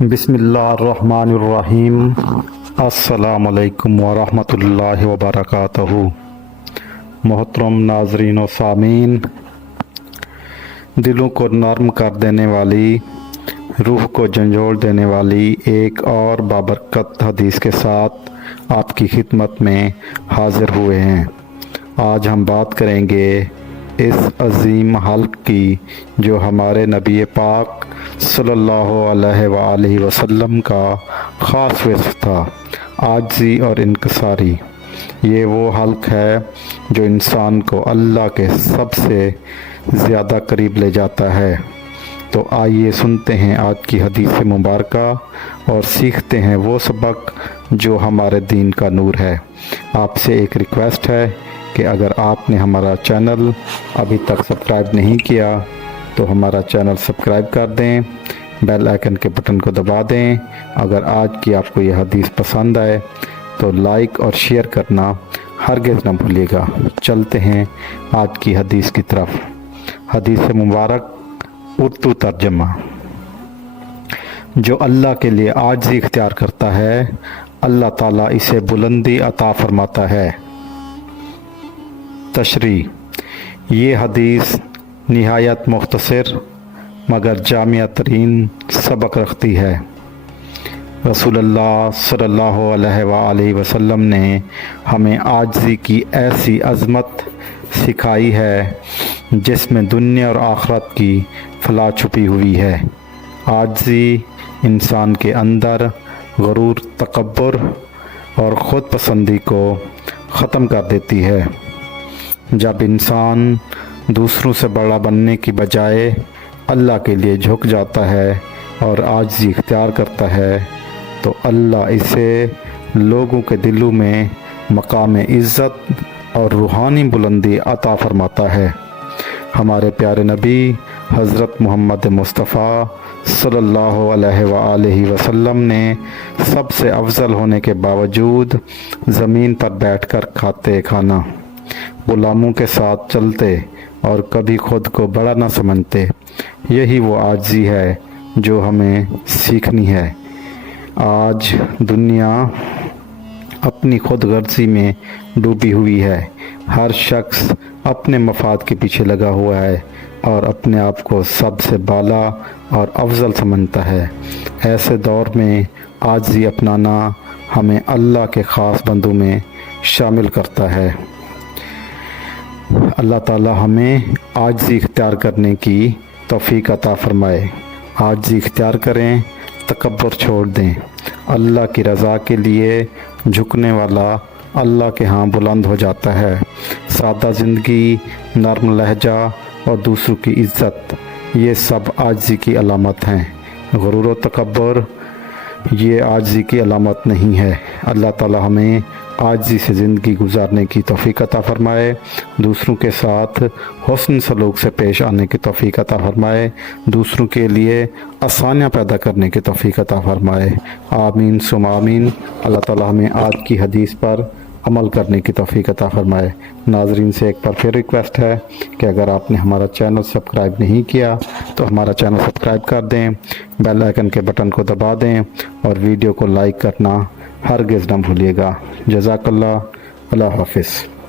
بسم اللہ الرحمن الرحیم۔ السلام علیکم ورحمۃ اللہ وبرکاتہ۔ محترم ناظرین و سامعین، دلوں کو نرم کر دینے والی، روح کو جھنجھوڑ دینے والی ایک اور بابرکت حدیث کے ساتھ آپ کی خدمت میں حاضر ہوئے ہیں۔ آج ہم بات کریں گے اس عظیم حلق کی جو ہمارے نبی پاک صلی اللہ علیہ وآلہ وسلم کا خاص وصف تھا، عاجزی اور انکساری۔ یہ وہ حلق ہے جو انسان کو اللہ کے سب سے زیادہ قریب لے جاتا ہے۔ تو آئیے سنتے ہیں آج کی حدیث مبارکہ اور سیکھتے ہیں وہ سبق جو ہمارے دین کا نور ہے۔ آپ سے ایک ریکویسٹ ہے کہ اگر آپ نے ہمارا چینل ابھی تک سبسکرائب نہیں کیا تو ہمارا چینل سبسکرائب کر دیں، بیل آئیکن کے بٹن کو دبا دیں۔ اگر آج کی آپ کو یہ حدیث پسند آئے تو لائک اور شیئر کرنا ہرگز نہ بھولیے گا۔ چلتے ہیں آج کی حدیث کی طرف۔ حدیث مبارک اردو ترجمہ۔ جو اللہ کے لیے عاجزی اختیار کرتا ہے، اللہ تعالیٰ اسے بلندی عطا فرماتا ہے۔ تشریح۔ یہ حدیث نہایت مختصر مگر جامع ترین سبق رکھتی ہے۔ رسول اللہ صلی اللہ علیہ وآلہ وسلم نے ہمیں عاجزی کی ایسی عظمت سکھائی ہے جس میں دنیا اور آخرت کی فلاح چھپی ہوئی ہے۔ عاجزی انسان کے اندر غرور، تکبر اور خود پسندی کو ختم کر دیتی ہے۔ جب انسان دوسروں سے بڑا بننے کی بجائے اللہ کے لیے جھک جاتا ہے اور عاجزی اختیار کرتا ہے تو اللہ اسے لوگوں کے دلوں میں مقام عزت اور روحانی بلندی عطا فرماتا ہے۔ ہمارے پیارے نبی حضرت محمد مصطفیٰ صلی اللہ علیہ وآلہ وسلم نے سب سے افضل ہونے کے باوجود زمین پر بیٹھ کر کھاتے کھانا، غلاموں کے ساتھ چلتے اور کبھی خود کو بڑا نہ سمجھتے۔ یہی وہ عاجزی ہے جو ہمیں سیکھنی ہے۔ آج دنیا اپنی خود غرضی میں ڈوبی ہوئی ہے۔ ہر شخص اپنے مفاد کے پیچھے لگا ہوا ہے اور اپنے آپ کو سب سے بالا اور افضل سمجھتا ہے۔ ایسے دور میں عاجزی اپنانا ہمیں اللہ کے خاص بندوں میں شامل کرتا ہے۔ اللہ تعالی ہمیں عاجزی اختیار کرنے کی توفیق عطا فرمائے۔ عاجزی اختیار کریں، تکبر چھوڑ دیں۔ اللہ کی رضا کے لیے جھکنے والا اللہ کے ہاں بلند ہو جاتا ہے۔ سادہ زندگی، نرم لہجہ اور دوسروں کی عزت، یہ سب عاجزی کی علامت ہیں۔ غرور و تکبر یہ عاجزی کی علامت نہیں ہے۔ اللہ تعالی ہمیں عاجزی سے زندگی گزارنے کی توفیق عطا فرمائے، دوسروں کے ساتھ حسن سلوک سے پیش آنے کی توفیق عطا فرمائے، دوسروں کے لیے آسانیاں پیدا کرنے کی توفیق عطا فرمائے۔ آمین ثم آمین۔ اللہ تعالی ہمیں آج کی حدیث پر عمل کرنے کی توفیق عطا فرمائے۔ ناظرین سے ایک بار پھر ریکویسٹ ہے کہ اگر آپ نے ہمارا چینل سبسکرائب نہیں کیا تو ہمارا چینل سبسکرائب کر دیں، بیل آئیکن کے بٹن کو دبا دیں اور ویڈیو کو لائک کرنا ہرگز نہ بھولیے گا۔ جزاک اللہ۔ اللہ حافظ۔